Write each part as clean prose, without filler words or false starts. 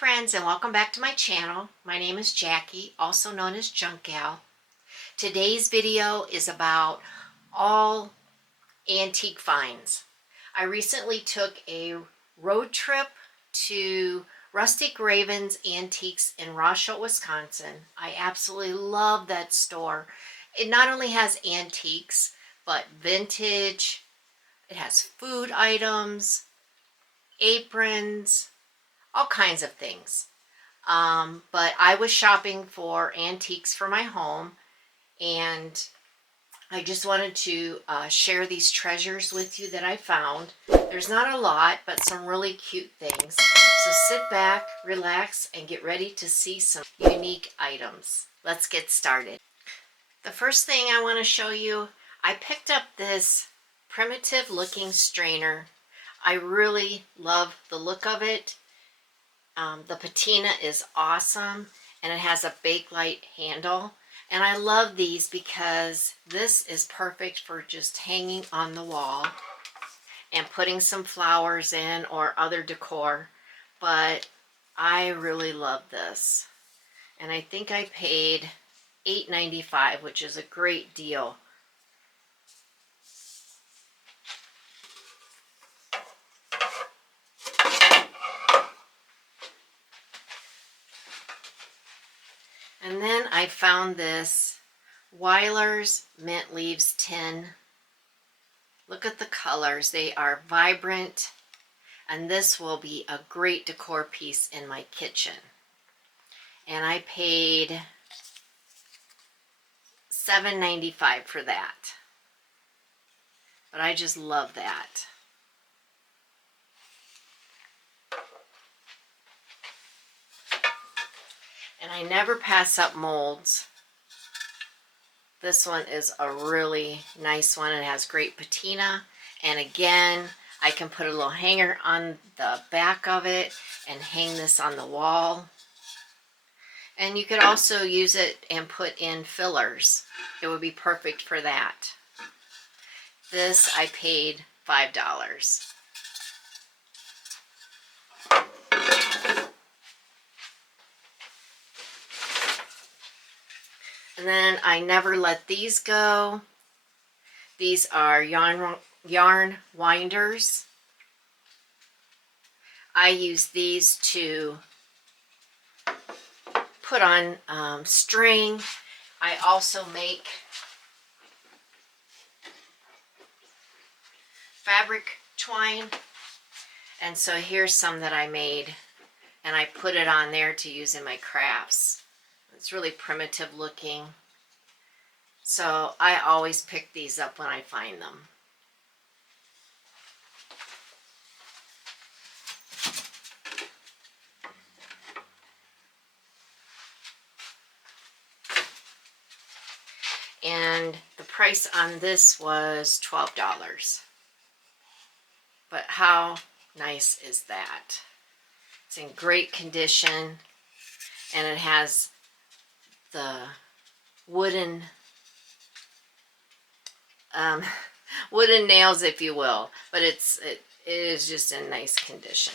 friends, and welcome back to my channel. My name is Jackie, also known as Junk Gal. Today's video is about all antique finds. I recently took a road trip to Rustic Ravens Antiques in Rosholt, Wisconsin. I absolutely love that store. It not only has antiques, but vintage. It has food items, aprons, all kinds of things. But I was shopping for antiques for my home, and I just wanted to share these treasures with you that I found. There's not a lot, but some really cute things. So sit back, relax, and get ready to see some unique items. Let's get started. The first thing I want to show you, I picked up this primitive looking strainer. I really love the look of it. The patina is awesome, and it has a Bakelite handle. And I love these because this is perfect for just hanging on the wall and putting some flowers in or other decor. But I really love this. And I think I paid $8.95, which is a great deal. And then I found this Weiler's Mint Leaves tin. Look at the colors. They are vibrant, and this will be a great decor piece in my kitchen. And I paid $7.95 for that. But I just love that. And I never pass up molds. This one is a really nice one. It has great patina. And again, I can put a little hanger on the back of it and hang this on the wall. And you could also use it and put in fillers. It would be perfect for that. This I paid $5. And then I never let these go. These are yarn winders. I use these to put on string. I also make fabric twine. And so here's some that I made, and I put it on there to use in my crafts. It's really primitive looking. So I always pick these up when I find them. And the price on this was $12. But how nice is that? It's in great condition, and it has the wooden wooden nails, if you will, but it is just in nice condition.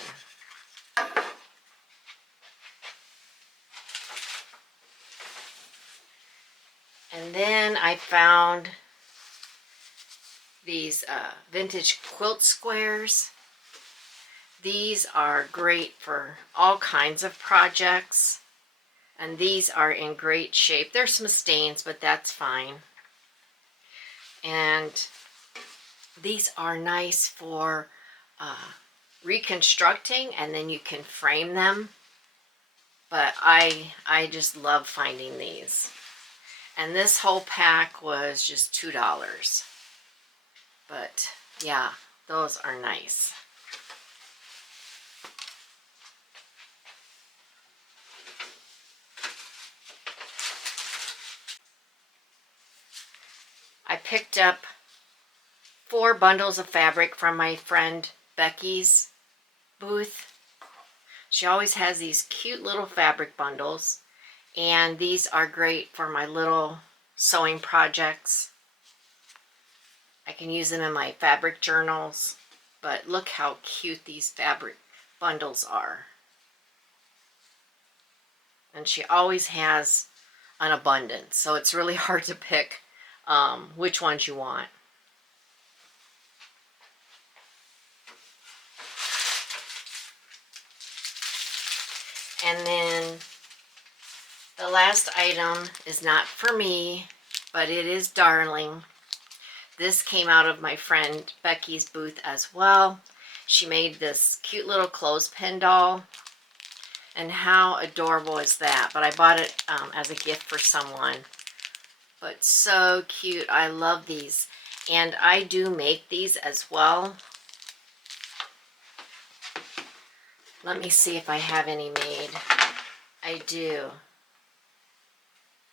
And then I found these vintage quilt squares. These are great for all kinds of projects, and these are in great shape. There's some stains, but that's fine. And these are nice for reconstructing, and then you can frame them. But I just love finding these. And this whole pack was just $2. But yeah, those are nice. I picked up 4 bundles of fabric from my friend Becky's booth. She always has these cute little fabric bundles, and these are great for my little sewing projects. I can use them in my fabric journals, but look how cute these fabric bundles are. and she always has an abundance, so it's really hard to pick which ones you want. And then the last item is not for me, but it is darling. This came out of my friend Becky's booth as well. She made this cute little clothespin doll. And how adorable is that? But I bought it as a gift for someone. But so cute. I love these. And I do make these as well. Let me see if I have any made. I do.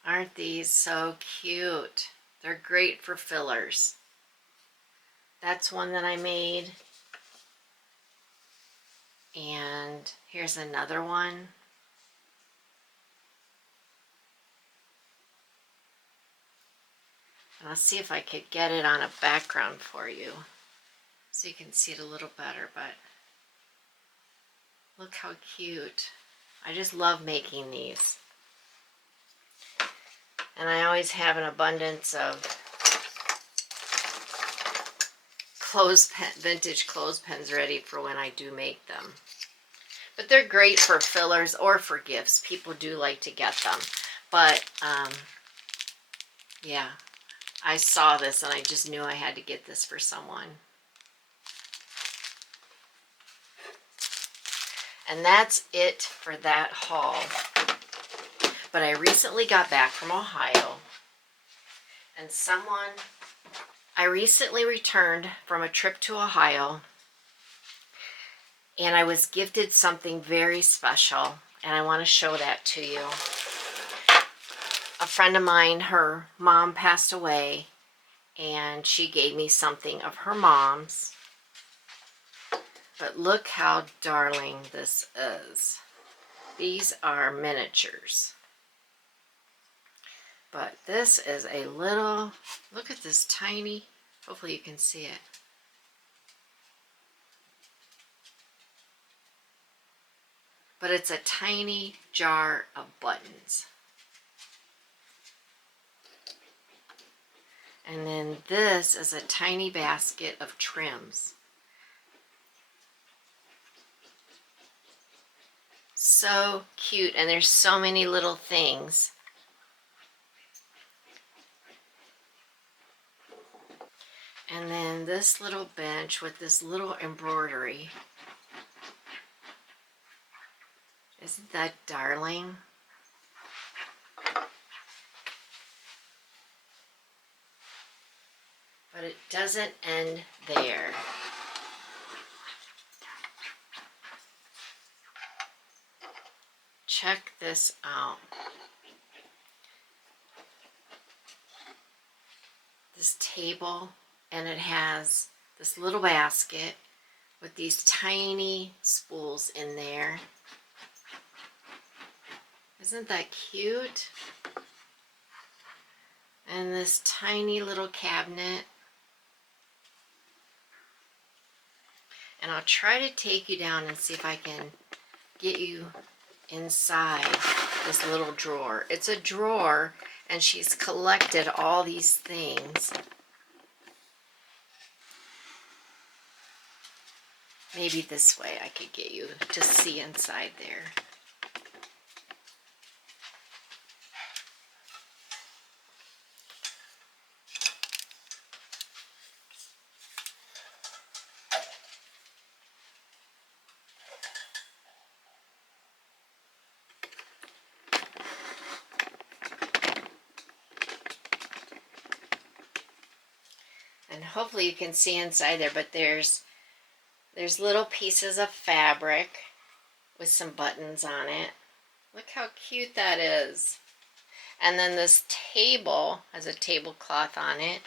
Aren't these so cute? They're great for fillers. That's one that I made. And here's another one. And I'll see if I could get it on a background for you so you can see it a little better, but look how cute. I just love making these. And I always have an abundance of vintage clothespins ready for when I do make them. But they're great for fillers or for gifts. People do like to get them. But, yeah, I saw this and I just knew I had to get this for someone. And that's it for that haul. But I recently got back from Ohio. And I recently returned from a trip to Ohio. And I was gifted something very special. And I want to show that to you. A friend of mine, her mom passed away. And she gave me something of her mom's. But look how darling this is. These are miniatures. But this is a little, look at this tiny, hopefully you can see it. But it's a tiny jar of buttons. And then this is a tiny basket of trims. So cute, and there's so many little things. And then this little bench with this little embroidery. Isn't that darling? But it doesn't end there. Check this out. This table, and it has this little basket with these tiny spools in there. Isn't that cute? And this tiny little cabinet. And I'll try to take you down and see if I can get you inside this little drawer. It's a drawer, and she's collected all these things. Maybe this way I could get you to see inside there. And hopefully you can see inside there, but there's little pieces of fabric with some buttons on it. Look how cute that is. And then this table has a tablecloth on it.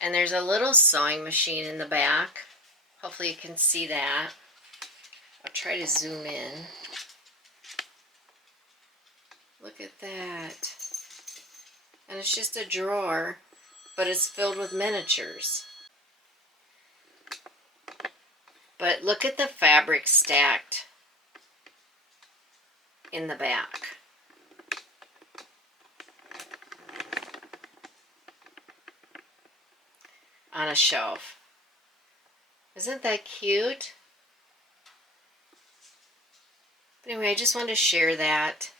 And there's a little sewing machine in the back. Hopefully you can see that. I'll try to zoom in. Look at that. And it's just a drawer, but it's filled with miniatures. But look at the fabric stacked. in the back. On a shelf. Isn't that cute? But anyway, I just wanted to share that.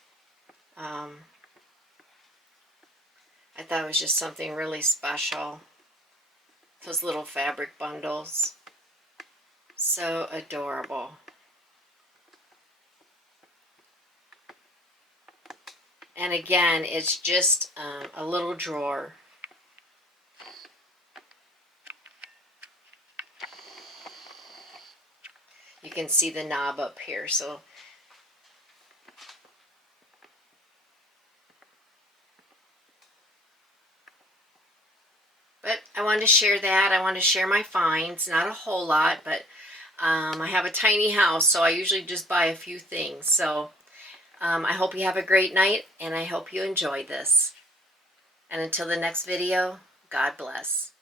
I thought it was just something really special. Those little fabric bundles. So adorable. And again, it's just a little drawer. You can see the knob up here. So but I wanted to share that. I wanted to share my finds. Not a whole lot, but I have a tiny house, so I usually just buy a few things. So I hope you have a great night, and I hope you enjoyed this. And until the next video, God bless.